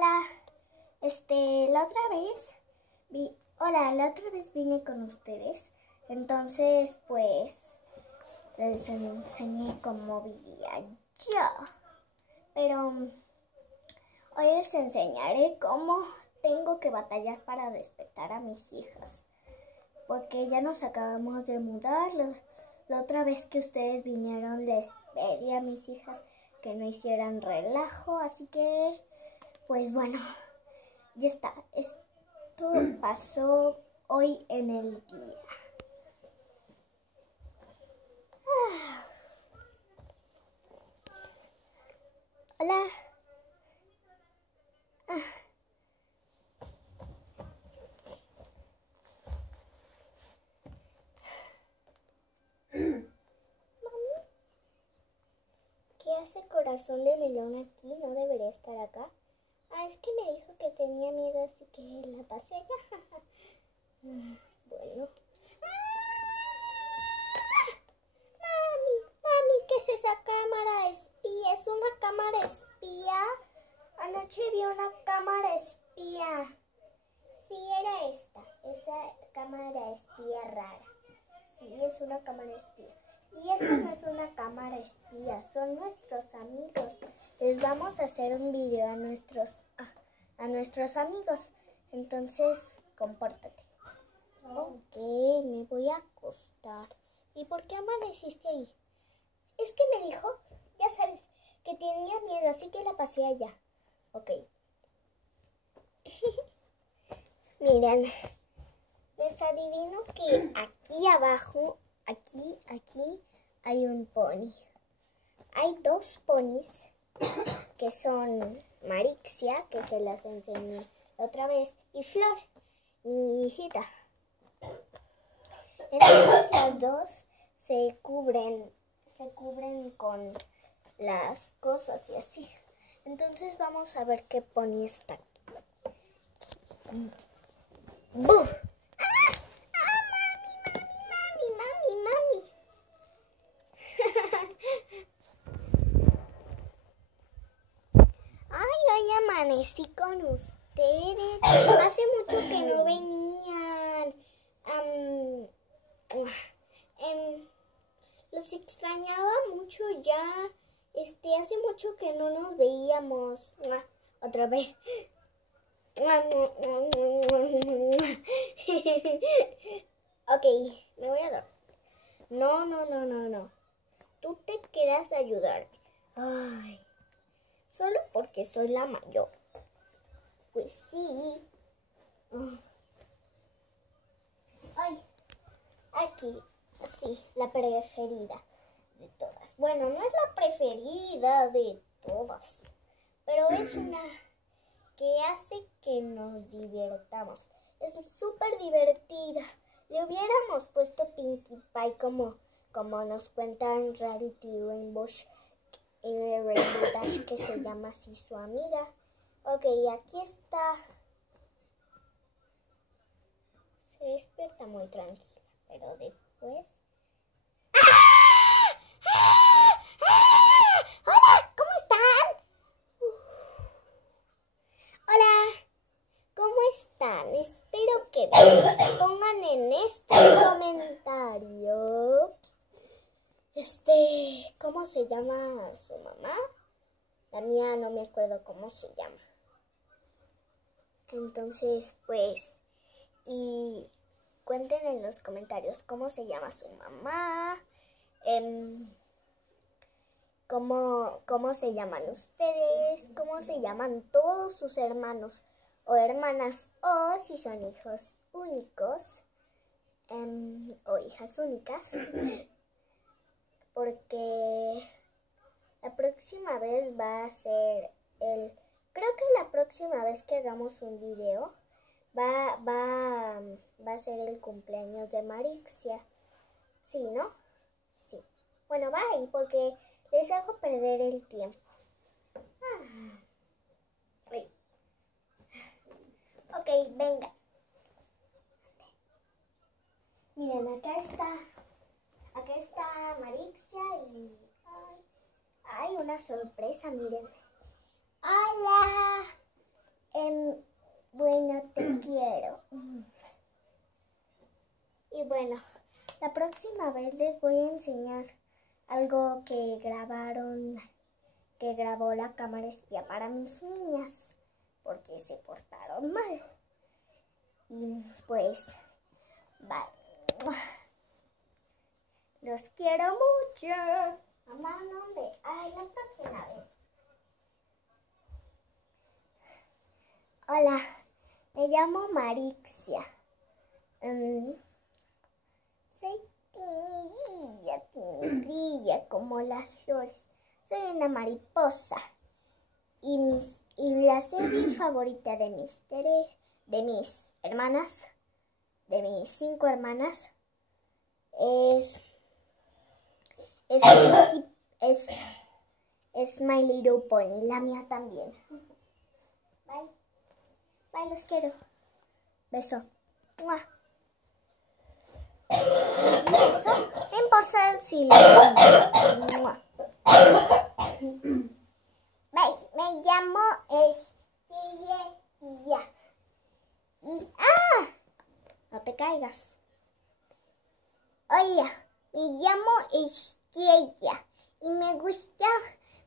Hola, la otra vez vine con ustedes, entonces pues les enseñé cómo vivía yo, pero hoy les enseñaré cómo tengo que batallar para despertar a mis hijas, porque ya nos acabamos de mudar. La otra vez que ustedes vinieron les pedí a mis hijas que no hicieran relajo, así que pues bueno, ya está. Esto pasó hoy en el día. Hola. Mami, ¿qué hace Corazón de Melón aquí? ¿No debería estar acá? Es que me dijo que tenía miedo, así que la pasé allá. Bueno. Mami, ¿qué es esa cámara espía? ¿Es una cámara espía? Anoche vi una cámara espía. Sí, era esa cámara espía rara. Sí, es una cámara espía. Y esa no es una cámara espía, son nuestros amigos. Les vamos a hacer un video a nuestros amigos. Entonces, compórtate. Ok, me voy a acostar. ¿Y por qué amaneciste ahí? Es que me dijo, ya sabes, que tenía miedo, así que la pasé allá. Ok. Miren, les adivino que aquí abajo, aquí hay un pony. Hay dos ponis que son Marixia, que se las enseñé otra vez, y Flor, mi hijita. Entonces las dos se cubren con las cosas y así. Entonces vamos a ver qué pony está aquí. ¡Buf! ¡Mami! Ay, hoy amanecí con ustedes. Hace mucho que no venían. Los extrañaba mucho ya. Hace mucho que no nos veíamos. Otra vez. Ok, me voy a dormir. No. Tú te quedas a ayudarme. Ay, solo porque soy la mayor. Pues sí. Ay, aquí, sí, la preferida de todas. Bueno, no es la preferida de todas, pero es una que hace que nos divirtamos. Es súper divertida. Le hubiéramos puesto Pinkie Pie como nos cuentan Rarity Rainbow Dash, que se llama así su amiga. Ok, aquí está. Se despierta muy tranquila, pero después... ¡Hola! ¿Cómo están? Hola, ¿cómo están? Espero que me pongan en este comentario. ¿Cómo se llama su mamá? La mía no me acuerdo cómo se llama. Entonces, pues, y cuenten en los comentarios cómo se llama su mamá, cómo se llaman ustedes, cómo se llaman todos sus hermanos o hermanas, o si son hijos únicos o hijas únicas, porque la próxima vez va a ser creo que la próxima vez que hagamos un video va a ser el cumpleaños de Marixia. Sí, ¿no? Sí. Bueno, bye, porque les hago perder el tiempo. Ok, venga. Miren, acá está Marixia y... Ay, una sorpresa, miren. ¡Hola! bueno, la próxima vez les voy a enseñar algo que grabó la cámara espía para mis niñas, porque se portaron mal. Y pues, bye. Los quiero mucho. Mamá, ¿dónde? Ay, la próxima vez. Hola, me llamo Marixia. Soy timidilla como las flores. Soy una mariposa. Y la serie favorita de mis hermanas, de mis 5 hermanas, es My Little Pony, la mía también. Bye. Bye, los quiero. Beso. ¡Mua! Beso. No importa si ¡mua! Bye. Me llamo Estrella. No te caigas. Hola, me llamo Estrella y me gusta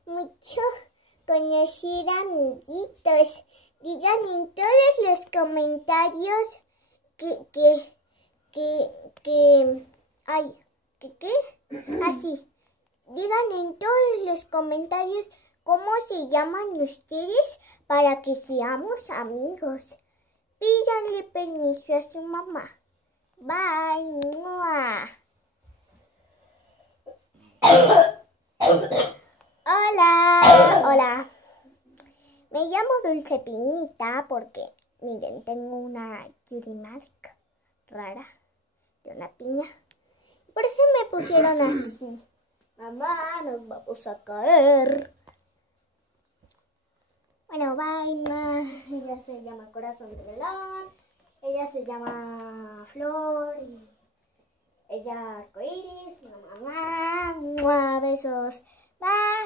mucho conocer amiguitos. Digan en todos los comentarios así. Digan en todos los comentarios cómo se llaman ustedes para que seamos amigos. Pídanle permiso a su mamá. Bye. ¡Mua! Hola. Me llamo Dulce Piñita porque, miren, tengo una cutie mark rara de una piña. Por eso me pusieron así. Mamá, nos vamos a caer. Bueno, bye, ma. Ella se llama Corazón de Melón. Ella se llama Flor. Y ella arcoíris. Mamá. Besos. Bye.